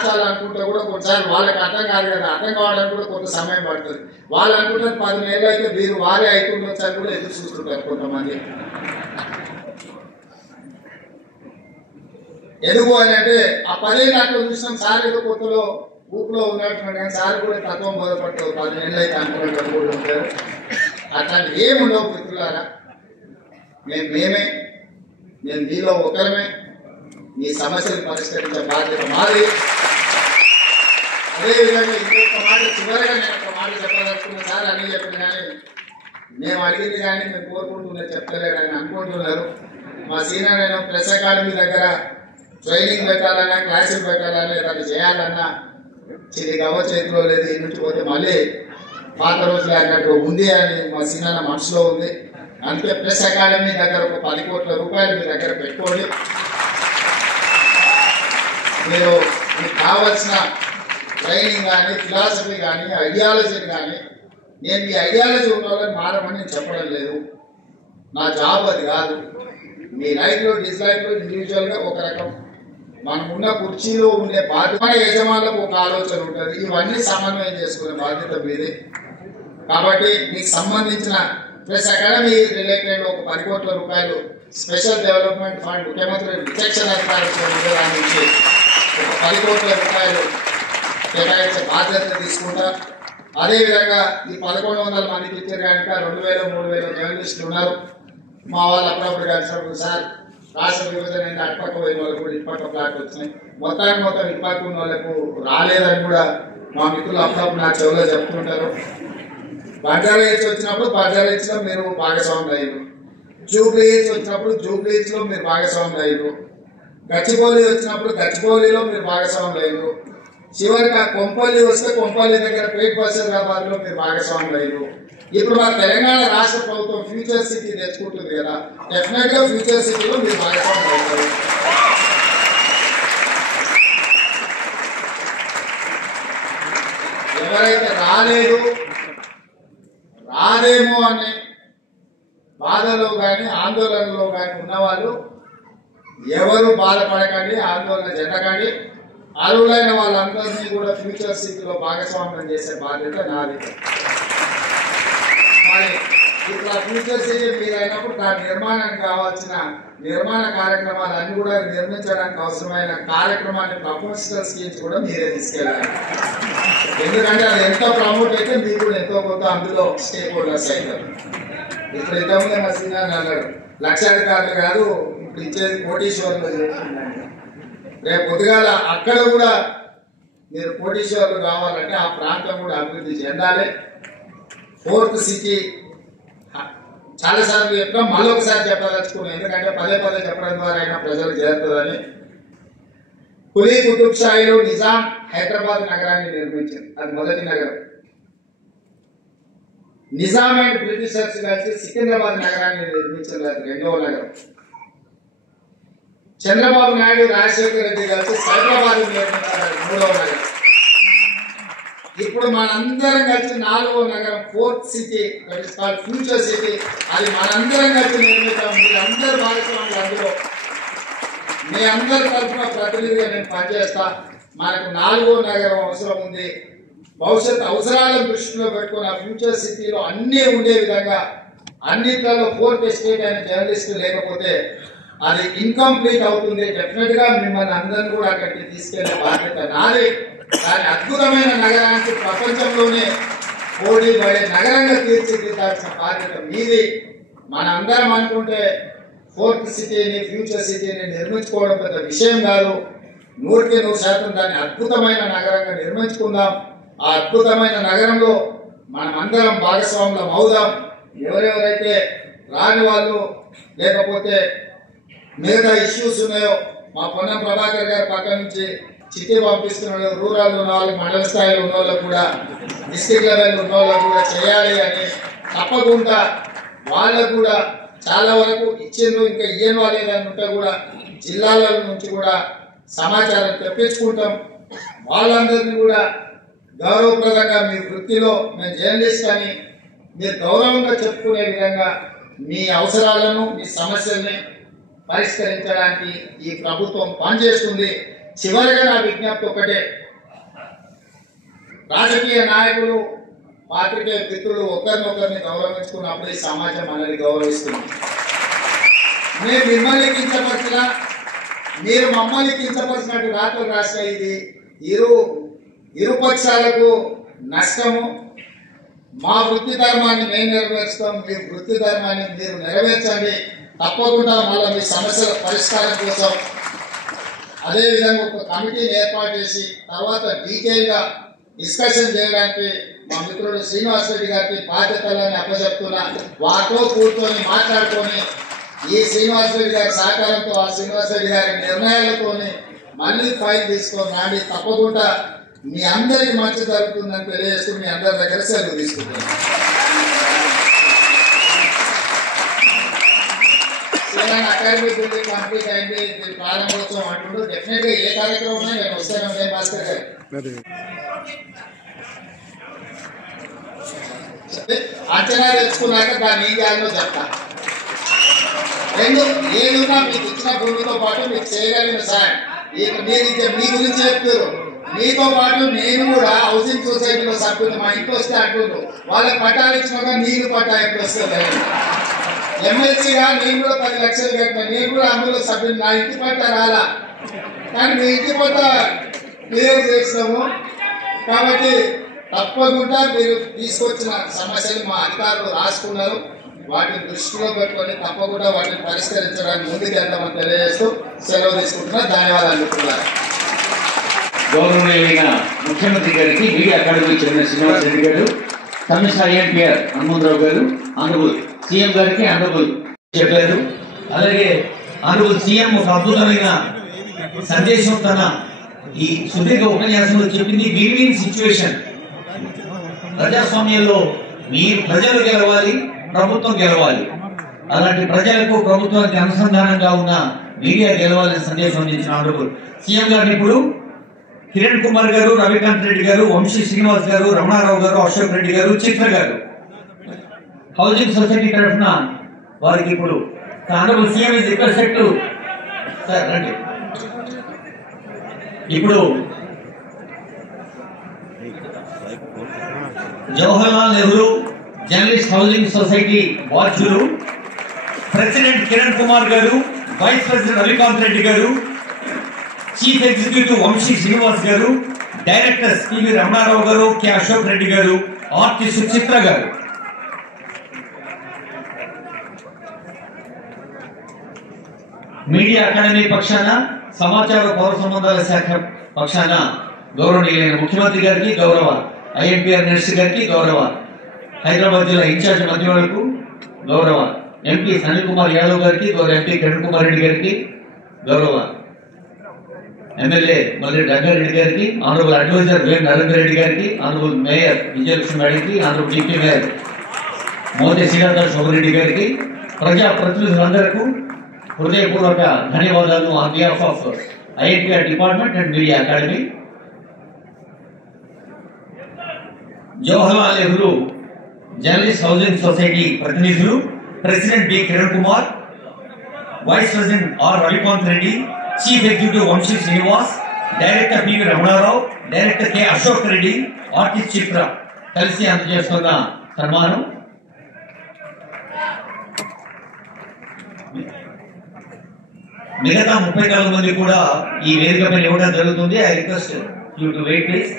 మార్చాలనుకుంటే కూడా కొన్నిసార్లు వాళ్ళకి అర్థం కాదు కదా, అర్థం కావడానికి కూడా కొంత సమయం పడుతుంది. వాళ్ళు అనుకుంటారు 10 నెలలు అయితే వీరు వారే అవుతుండొచ్చు అని కూడా ఎదురు చూస్తుంటారు కొంతమంది. ఎందుకు అని అంటే ఆ 10 ఏళ్ళు అట్లా చూసినాం, సార్ ఏదో కొత్తలో ఊపులో ఉన్నట్టున్నాడు కానీ సార్ కూడా తత్వం బోధపడతావు 10 నెలలు అయితే అనుకున్నట్టు కూడా ఉంటారు. అట్లాంటి ఏముండవు మిత్రులారా. మేము మీలో ఒకరమే. మీ సమస్యలు పరిష్కరించే బాధ్యత మాది. అదేవిధంగా ఇంకొక మాట చివరిగా నేను ఒక మాట చెప్పదలుచుకున్న, సార్ అని చెప్పిన కానీ మేము అడిగింది కానీ మేము కోరుకుంటున్నది చెప్తలేడని అనుకుంటున్నారు. మా సీనియర్ నేను ప్రెస్ అకాడమీ దగ్గర ట్రైనింగ్ పెట్టాలన్నా, క్లాసులు పెట్టాలన్నా, ఏదైనా చేయాలన్నా చిది గవ చేతిలో లేదు. ఈ నుంచి పోతే మళ్ళీ పాత రోజులు అన్నట్టు ఉంది అని మా సీనియర్ మనసులో ఉంది. అందుకే ప్రెస్ అకాడమీ దగ్గర ఒక 10 కోట్ల రూపాయలు మీ దగ్గర పెట్టుకోండి. మీరు మీకు కావాల్సిన ట్రైనింగ్ కానీ, ఫిలాసఫీ కానీ, ఐడియాలజీని కానీ, నేను మీ ఐడియాలజీ ఉన్న వాళ్ళని మారమని నేను చెప్పడం లేదు. నా జాబ్ అది కాదు. మీ లైఫ్లో డిస్లైఫ్లో ఇండివిజువల్గా ఒక రకం మనం ఉన్న కుర్చీలో ఉండే బాధ్యత, యజమానులకు ఒక ఆలోచన ఉంటుంది. ఇవన్నీ సమన్వయం చేసుకునే బాధ్యత మీదే. కాబట్టి మీకు సంబంధించిన ప్రెస్ అకాడమీ రిలేటెడ్ ఒక 10 కోట్ల రూపాయలు స్పెషల్ డెవలప్మెంట్ ఫండ్ ముఖ్యమంత్రి విచక్షణ అధికారులు దాని నుంచి ఒక 10 కోట్ల రూపాయలు కేటాయించే బాధ్యత తీసుకుంటా. అదేవిధంగా ఈ 1100 మందికి ఇచ్చారు కనుక 2000-3000 జర్నలిస్టులు ఉన్నారు. మా వాళ్ళు అప్పుడప్పుడు కలిసినప్పుడు సార్ రాష్ట్ర విభజన అయింది, అటుపక్క పోయిన వాళ్ళకు కూడా ఇటుపక్క ప్లాట్ వచ్చినాయి, మొత్తం ఇటుపక్క ఉన్న వాళ్ళకు రాలేదని కూడా మా మిత్రులు అప్పుడప్పుడు నా చెవులో చెప్తుంటారు. బంజారా హిల్స్ వచ్చినప్పుడు బంజారా హిల్స్లో మీరు భాగస్వాములు అయ్యారు, జూబ్లీ హిల్స్ వచ్చినప్పుడు జూబ్లీ హిల్స్లో మీరు భాగస్వాములు అయ్యారు, గచ్చిబౌలి వచ్చినప్పుడు గచ్చిబౌలిలో మీరు భాగస్వాములు అయ్యారు, చివరికి ఆ కొంపల్లి వస్తే కొంపల్లి దగ్గర పేట్ బషీరాబాద్లో మీరు భాగస్వాములు అయ్యారు. ఇప్పుడు మా తెలంగాణ రాష్ట్ర ప్రభుత్వం ఫ్యూచర్ సిటీ తెచ్చుకుంటుంది కదా, డెఫినెట్ గా ఫ్యూచర్ సిటీలో మీరు భాగస్వాములు అవుతారు. ఎవరైతే రాదేమో అనే బాధలో కానీ ఆందోళనలో కానీ ఉన్నవాళ్ళు ఎవరు బాధపడకండి, ఆందోళన చెందకండి. అర్హులైన వాళ్ళందరినీ కూడా ఫ్యూచర్ సిటీలో భాగస్వామ్యం చేసే బాధ్యత నాది. మరి ఇట్లా ఫ్యూచర్ సిటీ మీరు అయినప్పుడు దాని నిర్మాణానికి కావాల్సిన నిర్మాణ కార్యక్రమాలు అన్ని కూడా నిర్మించడానికి అవసరమైన కార్యక్రమాన్ని ప్రపోజల్ స్కీమ్స్ కూడా మీరే తీసుకెళ్ళాలి. ఎందుకంటే అది ఎంత ప్రమోట్ అయితే మీరు కూడా ఎంతో కొంత అందులో స్టేక్ హోల్డర్స్ అవుతారు. ఇప్పుడు ఇంతకుముందే మా సీనియర్ అన్నాడు, లక్షాధికారులు కాదు ఇప్పుడు ఇచ్చేది కోటీశ్వరులు చేస్తుందండి. రేపు పొద్దుగాల అక్కడ కూడా మీరు కోటీశ్వరులు కావాలంటే ఆ ప్రాంతం కూడా అభివృద్ధి చెందాలి. 4th సిటీ చాలాసార్లు చెప్పినా మళ్ళీ ఒకసారి చెప్పదలుచుకున్నాం, ఎందుకంటే పదే చెప్పడం ద్వారా అయినా ప్రజలు చేరుతుందని. కులీ కుతుబ్ షాహీలో నిజాం హైదరాబాద్ నగరాన్ని నిర్మించారు, అది మొదటి నగరం. నిజాం అండ్ బ్రిటిషర్స్ కలిసి సికింద్రాబాద్ నగరాన్ని నిర్మించారు, అది 2వ నగరం. చంద్రబాబు నాయుడు రాజశేఖర రెడ్డి కలిసి సైబరాబాద్ నిర్మించారు, 3వ నగరం. ఇప్పుడు మనందరం కలిసి 4వ నగరం 4th city, that is called future city, అది మనందరం కలిసి నిర్మిస్తాం. మీరందరూ భాగస్వాములు. అందులో మీ అందరి తరఫున ప్రతినిధిగా నేను పనిచేస్తా. మనకు 4వ నగరం అవసరం ఉంది. భవిష్యత్ అవసరాలను దృష్టిలో పెట్టుకుని ఆ ఫ్యూచర్ సిటీలో అన్నీ ఉండే విధంగా, అన్నిట్లలో 4th ఎస్టేట్ అనే జర్నలిస్ట్ లేకపోతే అది ఇన్కంప్లీట్ అవుతుంది. డెఫినెట్ గా మిమ్మల్ని అందరినీ కూడా అక్కడికి తీసుకెళ్లే బాధ్యత నాది. దాని అద్భుతమైన నగరానికి ప్రపంచంలోనే పోటీ పడే నగరంగా తీర్చిదిద్దాల్సిన బాధ్యత మీది. మనందరం అనుకుంటే 4th సిటీని ఫ్యూచర్ సిటీని నిర్మించుకోవడం పెద్ద విషయం కాదు. 100% దాన్ని అద్భుతమైన నగరంగా నిర్మించుకుందాం. ఆ అద్భుతమైన నగరంలో మనం అందరం భాగస్వాములం అవుదాం. ఎవరెవరైతే రాని వాళ్ళు లేకపోతే మిగతా ఇష్యూస్ ఉన్నాయో, మా పొన్నం ప్రభాకర్ గారి పక్క నుంచి చిట్టి పంపిస్తున్నాడు, రూరల్ ఉన్న వాళ్ళకి, మండల స్థాయిలో ఉన్న వాళ్ళకు కూడా, డిస్ట్రిక్ట్ లెవెల్ ఉన్న వాళ్ళకు కూడా చేయాలి అని తప్పకుండా వాళ్ళకు కూడా చాలా వరకు ఇచ్చిండ్రు. ఇంకా ఇయ్యని వాళ్ళు ఏదైనా ఉంటే కూడా జిల్లాల నుంచి కూడా సమాచారం తెప్పించుకుంటాం. వాళ్ళందరినీ కూడా గౌరవప్రదంగా మీ వృత్తిలో మేము జర్నలిస్ట్ అని మీరు గౌరవంగా చెప్పుకునే విధంగా మీ అవసరాలను, మీ సమస్యల్ని పరిష్కరించడానికి ఈ ప్రభుత్వం పనిచేస్తుంది. చివరిగా నా విజ్ఞప్తి ఒకటే, రాజకీయ నాయకులు పాత్రికేయ మిత్రులు ఒకరినొకరిని గౌరవించుకున్నప్పుడు ఈ సమాజం మనల్ని గౌరవిస్తుంది. మేము మిమ్మల్ని కించపరిచినా మీరు మమ్మల్ని కించపరిచినట్టు రాత్రులు రాసిన ఇది ఇరుపక్షాలకు నష్టము. మా వృత్తి ధర్మాన్ని మేము నెరవేర్చుతాం, మీ వృత్తి ధర్మాన్ని మీరు నెరవేర్చండి. తప్పకుండా మళ్ళీ మీ సమస్యల పరిష్కారం కోసం అదేవిధంగా ఒక కమిటీని ఏర్పాటు చేసి తర్వాత డీటెయిల్గా డిస్కషన్ చేయడానికి మా మిత్రుడు శ్రీనివాస్ రెడ్డి గారికి బాధ్యతలని అప్పచెప్తున్నా. వారితో కూర్చొని మాట్లాడుకొని ఈ శ్రీనివాస్ రెడ్డి గారి సహకారంతో ఆ శ్రీనివాస్ రెడ్డి గారి నిర్ణయాలతో మళ్ళీ ఫైల్ తీసుకొని రాండి. తప్పకుండా మీ అందరికి మంచి జరుగుతుందని తెలియజేస్తూ మీ అందరి దగ్గర సెలవు తీసుకుంటున్నాను. అకాడమిక్ బిల్డింగ్ కంప్లీట్ అయింది, ప్రారంభోత్సవం అంటుండ్రు. డెఫినెట్ గా ఏ కార్యక్రమం ఉన్నా నేను వస్తాను ఉదయం భాస్కర్ గారు. అంచనా తెచ్చుకున్నాక దాన్ని ఏం చేయాలో చెప్తా. రెండు ఏదున్నా మీకు ఇచ్చిన భూమితో పాటు మీకు చేయగలిగిన సాయం మీరు మీ గురించి చెప్తారు. మీతో పాటు నేను కూడా హౌసింగ్ సొసైటీలో సభ్యులు మా ఇంట్లో వస్తే అంటుండ్రు, వాళ్ళకి పట్టాలు ఇచ్చినాక నీళ్ళు పట్టా ఎప్పుడు వస్తుంది. ఎమ్మెల్సీగా నేను కూడా 10 లక్షలు కట్టినా, నేను కూడా అందులో సభ్యులు. నా ఇంటి పట్ట రాలా, కానీ మీ ఇంటి పట్ట క్లియర్ చేసినాము. కాబట్టి తప్పకుండా మీరు తీసుకొచ్చిన సమస్యలు మా అధికారులు రాసుకున్నారు. వాటిని దృష్టిలో పెట్టుకొని తప్పకుండా వాటిని పరిష్కరించడానికి ముందుకు వెళ్తామని తెలియజేస్తూ సెలవు తీసుకుంటున్నా. ధన్యవాదాలు చెప్తున్నారు. గౌరవనీయులైన ముఖ్యమంత్రి గారికి మీడియా అకాడమీ చెందిన శ్రీనివాస్ రెడ్డి గారు, కమిషనర్ ఐఎన్పిఆర్ హనుమంతరావు గారు, ఆనరబుల్ సీఎం గారికి ఆనరబుల్ చెప్పారు. అలాగే ఆనరబుల్ సీఎం ఒక అద్భుతమైన సందేశం తన ఈ సుదీర్ఘ ఉపన్యాసంలో చెప్పింది. Win-win situation. ప్రజాస్వామ్యంలో మీరు ప్రజలు గెలవాలి, ప్రభుత్వం గెలవాలి. అలాంటి ప్రజలకు ప్రభుత్వానికి అనుసంధానంగా ఉన్న మీడియా గెలవాలని సందేశం అందించిన ఆనరబుల్ సీఎం గారిని ఇప్పుడు కిరణ్ కుమార్ గారు, రవికాంత్ రెడ్డి గారు, వంశీ శ్రీనివాస్ గారు, రమణారావు గారు, అశోక్ రెడ్డి గారు, చిత్ర గారు హౌసింగ్ సొసైటీ తరఫున వారికి ఇప్పుడు honourable CM is requested to sir రండి. ఇప్పుడు Jawaharlal Nehru journalist housing society బాధ్యులు ప్రెసిడెంట్ కిరణ్ కుమార్ గారు, వైస్ ప్రెసిడెంట్ రవికాంత్ రెడ్డి గారు, చీఫ్ ఎగ్జిక్యూటివ్ వంశీ శ్రీనివాస్ గారు, డైరెక్టర్స్ టివి రమణారావు గారు, కె అశోక్ రెడ్డి గారు, ఆర్టిస్ట్ చిత్ర గారు. మీడియా అకాడమీ పక్షాన, సమాచార పౌర సంబంధాల శాఖ పక్షాన గౌరవనీయులైన ముఖ్యమంత్రి గారికి, గౌరవ ఐఎన్పిఆర్ నర్సి గారికి, గౌరవ హైదరాబాద్ జిల్లా ఇన్ఛార్జ్ మంత్రివర్యులకు, గౌరవ ఎంపీ సనీల్ కుమార్ యాదవ్ గారికి, గౌరవ ఎంపీ కిరణ్ కుమార్ రెడ్డి గారికి, గౌరవ ఎమ్మెల్యే మల్రెడ్డి రంగారెడ్డి గారికి, ఆనరబుల్ అడ్వైజర్ వేం నరేంద్ర రెడ్డి గారికి, ఆనరబుల్ మేయర్ విజయలక్ష్మి మేడంకి, ఆనరబుల్ డిప్యూటీ మేయర్ మోదీ శ్రీరాధర్ శోభరెడ్డి గారికి, ప్రజా ప్రతినిధులందరకు హృదయపూర్వక ధన్యవాదాలు on behalf of INPR department and media academy. Jawaharlal Nehru journalist housing society ప్రతినిధులు president B Kiran Kumar, vice president R Ravikanth Reddy, chief executive Vamsi Srinivas, director PV Ramanarao, director K Ashok Reddy, artist Chitra కలిసి అందజేస్తున్న సన్మానం. మిగతా 34 మంది కూడా ఈ వేదిక పైన ఇవ్వడం జరుగుతుంది. I request you to wait please.